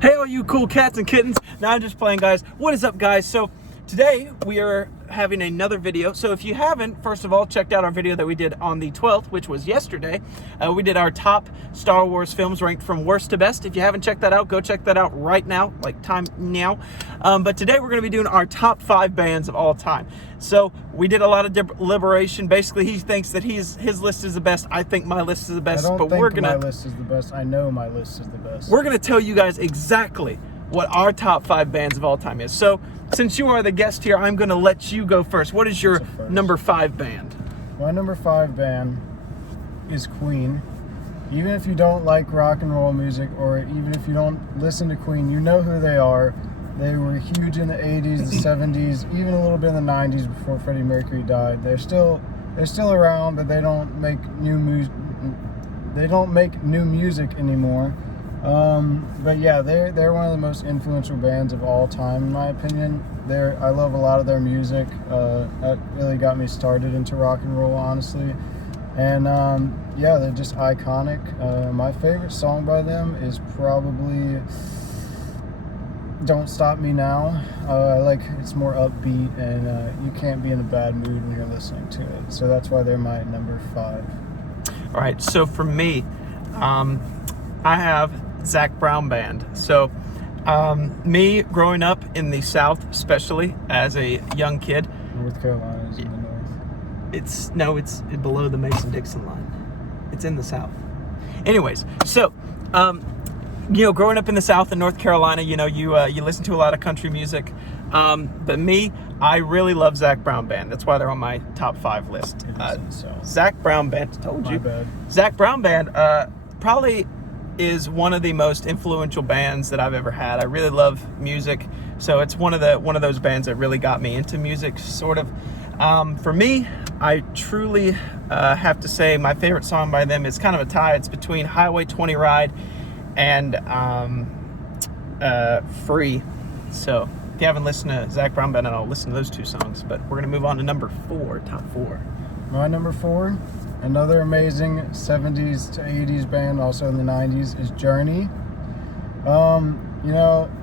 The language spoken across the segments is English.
Hey, all you cool cats and kittens. Now I'm just playing, guys. What is up, guys? So today we are having another video. So if you haven't, first of all, checked out our video that we did on the 12th, which was yesterday. We did our top Star Wars films ranked from worst to best. If you haven't checked that out, go check that out right now, like time now. But today we're going to be doing our top 5 bands of all time. So we did a lot of deliberation. Basically, he thinks that his list is the best. I think my list is the best. I don't but think we're gonna my list is the best. I know my list is the best. We're gonna tell you guys exactly what our top 5 bands of all time is. So since you are the guest here, I'm gonna let you go first. What is your number 5 band? My number 5 band is Queen. Even if you don't like rock and roll music, or even if you don't listen to Queen, you know who they are. They were huge in the 80s, the 70s, even a little bit in the 90s before Freddie Mercury died. They're still around, but they don't make new music. They don't make new music anymore. But yeah, they're one of the most influential bands of all time, in my opinion. I love a lot of their music. That really got me started into rock and roll, honestly. And yeah, they're just iconic. My favorite song by them is probably Don't Stop Me Now. It's more upbeat, and you can't be in a bad mood when you're listening to it. So that's why they're my number 5. All right, so for me, I have Zac Brown Band. So me growing up in the South, especially as a young kid. North Carolina is in the north. It's below the Mason-Dixon line. It's in the South. Anyways, so growing up in the South in North Carolina, you listen to a lot of country music. But me, I really love Zac Brown Band. That's why they're on my top 5 list. Zac Brown Band, told you. My bad. Zac Brown Band probably is one of the most influential bands that I've ever had. I really love music, so it's one of those bands that really got me into music, sort of. For me, I truly have to say my favorite song by them is kind of a tie. It's between Highway 20 Ride and Free. So if you haven't listened to Zac Brown Band, I'll listen to those 2 songs. But we're gonna move on to number 4, top 4. My number 4, another amazing 70s to 80s band, also in the 90s, is Journey.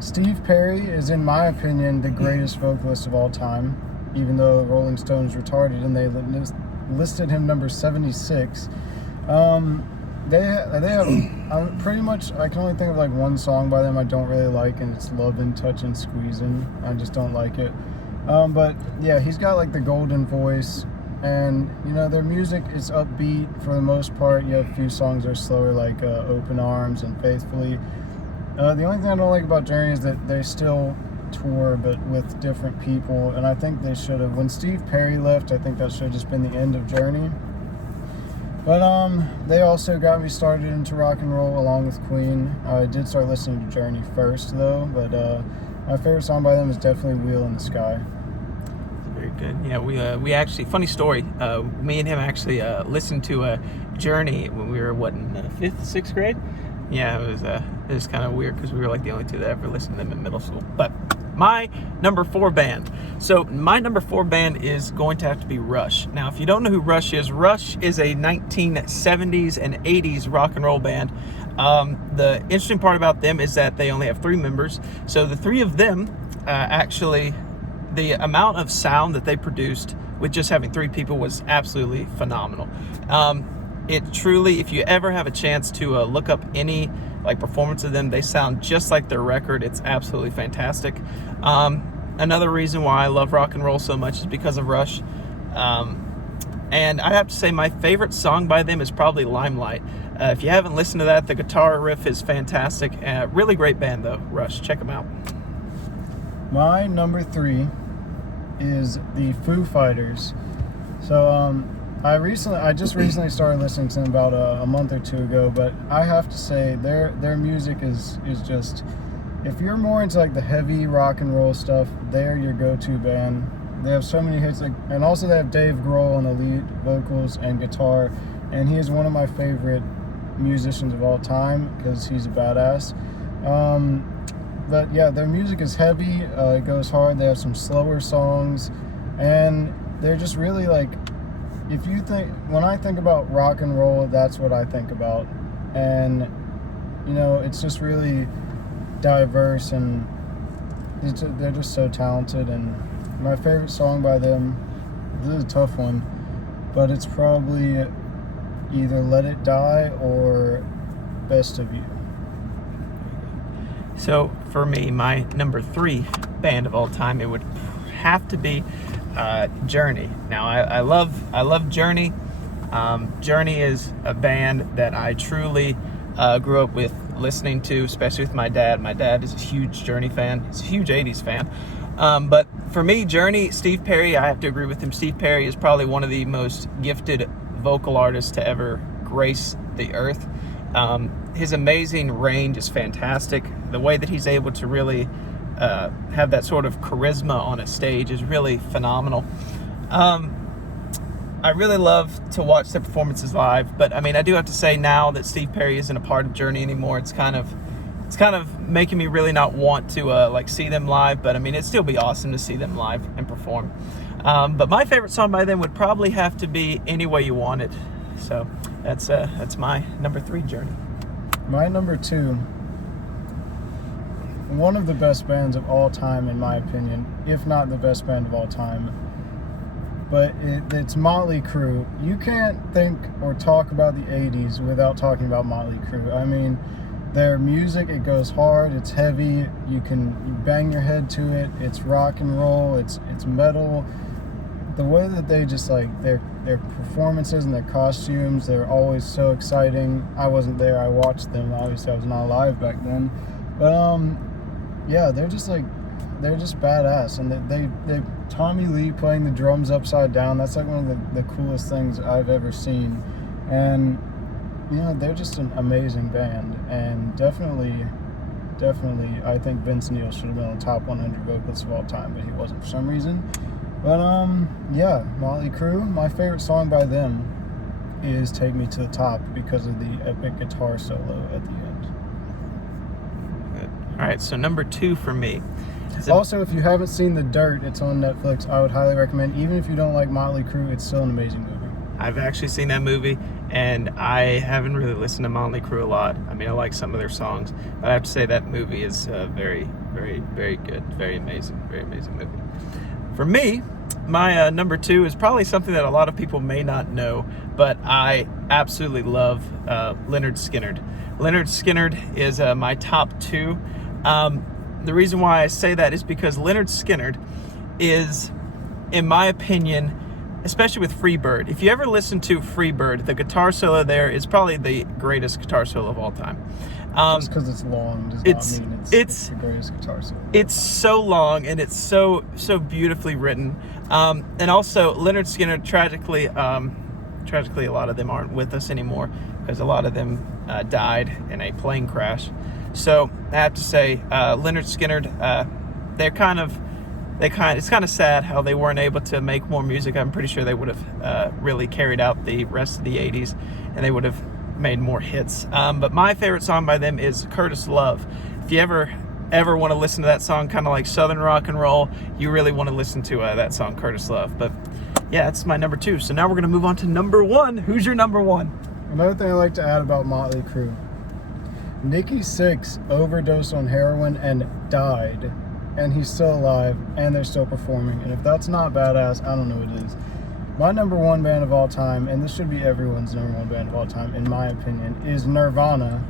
Steve Perry is, in my opinion, the greatest vocalist of all time, even though Rolling Stones retarded and they listed him number 76. They have pretty much, I can only think of like one song by them I don't really like, and it's Lovin', Touchin', Squeezin'. I just don't like it. But yeah, he's got like the golden voice, and their music is upbeat for the most part. You have a few songs that are slower, like Open Arms and Faithfully. The only thing I don't like about Journey is that they still tour, but with different people, and I think they should have. When Steve Perry left, I think that should have just been the end of Journey. But they also got me started into rock and roll along with Queen. I did start listening to Journey first, though, but my favorite song by them is definitely Wheel in the Sky. Very good. Yeah, we actually, funny story, me and him actually listened to Journey when we were, in 5th, 6th grade? Yeah, it was kind of weird because we were like the only 2 that ever listened to them in middle school. But my number 4 band. So my number 4 band is going to have to be Rush. Now, if you don't know who Rush is a 1970s and 80s rock and roll band. The interesting part about them is that they only have 3 members. So the 3 of them, actually, the amount of sound that they produced with just having 3 people was absolutely phenomenal. It truly, if you ever have a chance to look up any performance of them, they sound just like their record. It's absolutely fantastic. Another reason why I love rock and roll so much is because of Rush. And I'd have to say my favorite song by them is probably Limelight. If you haven't listened to that, the guitar riff is fantastic. Really great band though, Rush. Check them out. My number 3 is the Foo Fighters. So I just recently started listening to them about a month or 2 ago, but I have to say their music is just, if you're more into like the heavy rock and roll stuff, they're your go-to band. They have so many hits, and also they have Dave Grohl on the lead vocals and guitar, and he is one of my favorite musicians of all time because he's a badass. But yeah, their music is heavy, it goes hard. They have some slower songs, and they're just really when I think about rock and roll, that's what I think about. And it's just really diverse, and they're just so talented. And my favorite song by them, this is a tough one, but it's probably either Let It Die or Best of You. So for me, my number 3 band of all time, it would have to be Journey. Now I love Journey. Journey is a band that I truly grew up with listening to, especially with my dad. My dad is a huge Journey fan. He's a huge 80s fan. But for me, Journey, Steve Perry, I have to agree with him. Steve Perry is probably one of the most gifted vocal artists to ever grace the earth. His amazing range is fantastic. The way that he's able to really have that sort of charisma on a stage is really phenomenal. I really love to watch their performances live, but I mean, I do have to say now that Steve Perry isn't a part of Journey anymore, it's kind of making me really not want to like see them live. But I mean, it'd still be awesome to see them live and perform. But my favorite song by them would probably have to be Any Way You Want It. So that's my number 3, Journey. My number 2, one of the best bands of all time, in my opinion, if not the best band of all time. But it's Motley Crue. You can't think or talk about the 80s without talking about Motley Crue. I mean, their music, it goes hard, it's heavy, you bang your head to it, it's rock and roll, it's metal. The way that they just their performances and their costumes, they're always so exciting. I wasn't there, I watched them. Obviously I was not alive back then. But yeah, they're just badass. And they Tommy Lee playing the drums upside down, that's like one of the coolest things I've ever seen. And they're just an amazing band. And definitely I think Vince Neil should have been on the top 100 vocalists of all time, but he wasn't for some reason. But yeah, Motley Crue, my favorite song by them is Take Me to the Top because of the epic guitar solo at the end. Good. All right, so number 2 for me. Also, if you haven't seen The Dirt, it's on Netflix. I would highly recommend. Even if you don't like Motley Crue, it's still an amazing movie. I've actually seen that movie, and I haven't really listened to Motley Crue a lot. I mean, I like some of their songs, but I have to say that movie is very, very, very good. Very amazing movie. For me, my number 2 is probably something that a lot of people may not know, but I absolutely love Lynyrd Skynyrd. Lynyrd Skynyrd is my top 2. The reason why I say that is because Lynyrd Skynyrd is, in my opinion, especially with Freebird. If you ever listen to Freebird, the guitar solo there is probably the greatest guitar solo of all time. Just because it's long does not mean it's the greatest guitar solo. It's so long and it's so beautifully written. And also, Lynyrd Skynyrd, tragically, a lot of them aren't with us anymore because a lot of them died in a plane crash. So I have to say, Lynyrd Skynyrd, it's kind of sad how they weren't able to make more music. I'm pretty sure they would have really carried out the rest of the 80s and they would have made more hits. But my favorite song by them is Curtis Love. If you ever want to listen to that song, kind of like Southern rock and roll, you really want to listen to that song, Curtis Love. But yeah, that's my number 2. So now we're going to move on to number 1. Who's your number 1? Another thing I'd like to add about Motley Crue. Nikki Sixx overdosed on heroin and died, and he's still alive, and they're still performing. And if that's not badass, I don't know what it is. My number 1 band of all time, and this should be everyone's number 1 band of all time, in my opinion, is Nirvana.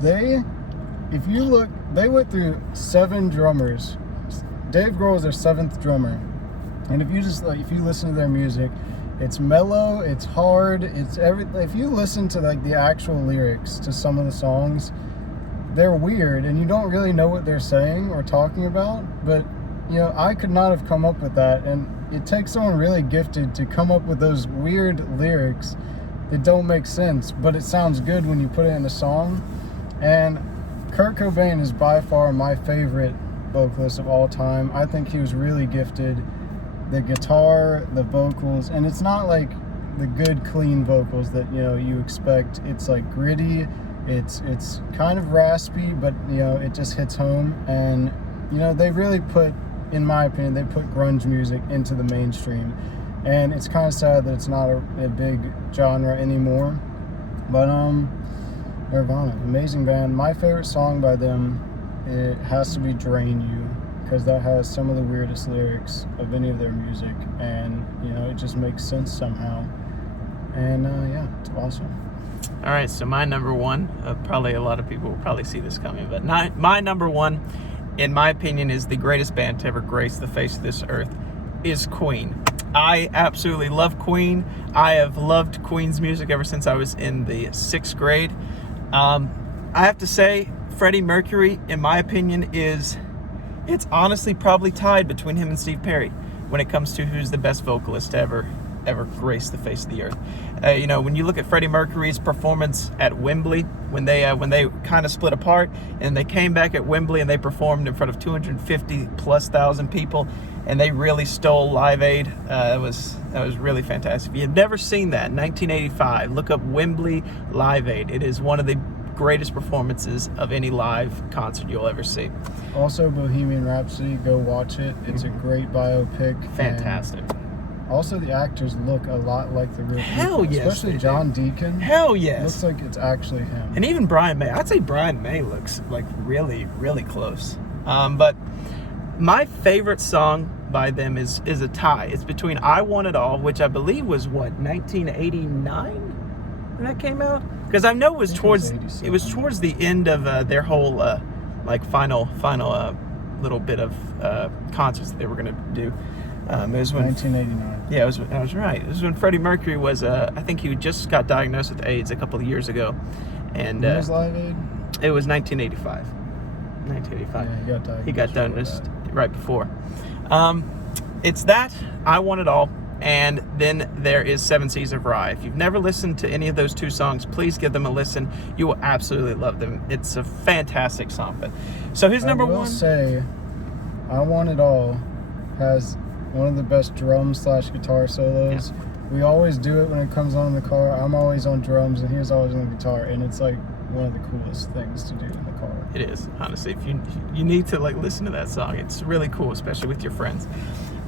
If you look, they went through 7 drummers. Dave Grohl is their 7th drummer. And if you listen to their music, it's mellow, it's hard, it's everything. If you listen to the actual lyrics to some of the songs, they're weird and you don't really know what they're saying or talking about. But I could not have come up with that, and it takes someone really gifted to come up with those weird lyrics that don't make sense, but it sounds good when you put it in a song. And Kurt Cobain is by far my favorite vocalist of all time. I think he was really gifted. The guitar, the vocals, and it's not like the good clean vocals that you expect. It's like gritty, it's kind of raspy, but it just hits home. And they really put, in my opinion, they put grunge music into the mainstream, and it's kind of sad that it's not a big genre anymore. But Nirvana, amazing band. My favorite song by them it has to be Drain You, because that has some of the weirdest lyrics of any of their music, and you know, it just makes sense somehow. And yeah, it's awesome. All right, so my number one, probably a lot of people will probably see this coming, but my number one, in my opinion, is the greatest band to ever grace the face of this earth, is Queen. I absolutely love Queen. I have loved Queen's music ever since I was in the 6th grade. I have to say, Freddie Mercury, in my opinion, it's honestly probably tied between him and Steve Perry when it comes to who's the best vocalist to ever graced the face of the earth. You know, when you look at Freddie Mercury's performance at Wembley, when they kind of split apart and they came back at Wembley and they performed in front of 250,000+ people, and they really stole Live Aid. That was really fantastic. If you have never seen that, 1985, look up Wembley Live Aid. It is one of the greatest performances of any live concert you'll ever see. Also, Bohemian Rhapsody, go watch it. It's a great biopic. Fantastic. Also, the actors look a lot like the real Hell people. yes, Especially they do. John Deacon. Hell yes. Looks like it's actually him. And even Brian May. I'd say Brian May looks like really, really close. But my favorite song by them is a tie. It's between I Want It All, which I believe was, 1989 when that came out? Because I know it was towards the end of their whole final little bit of concerts that they were going to do. It was when 1989. Yeah, I was right. It was when Freddie Mercury was, I think he just got diagnosed with AIDS a couple of years ago. And When was Live Aid? it was 1985. 1985. Yeah, He got diagnosed right before. It's that, I Want It All, and then there is 7 Seas of Rye. If you've never listened to any of those 2 songs, please give them a listen. You will absolutely love them. It's a fantastic song. But so his number one. I will say, I Want It All has one of the best drum/guitar solos. Yeah. We always do it when it comes on in the car. I'm always on drums and he's always on the guitar, and it's like one of the coolest things to do in the car. It is, honestly. If you need to listen to that song. It's really cool, especially with your friends.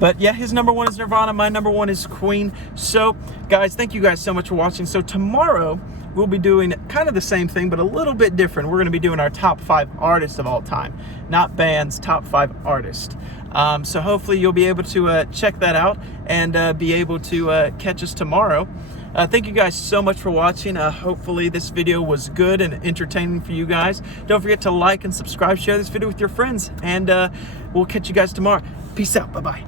But yeah, his number one is Nirvana. My number one is Queen. So guys, thank you guys so much for watching. So tomorrow we'll be doing kind of the same thing, but a little bit different. We're going to be doing our top 5 artists of all time, not bands, top 5 artists. So hopefully you'll be able to check that out and be able to catch us tomorrow. Thank you guys so much for watching. Hopefully this video was good and entertaining for you guys. Don't forget to like and subscribe, share this video with your friends, and we'll catch you guys tomorrow. Peace out. Bye-bye.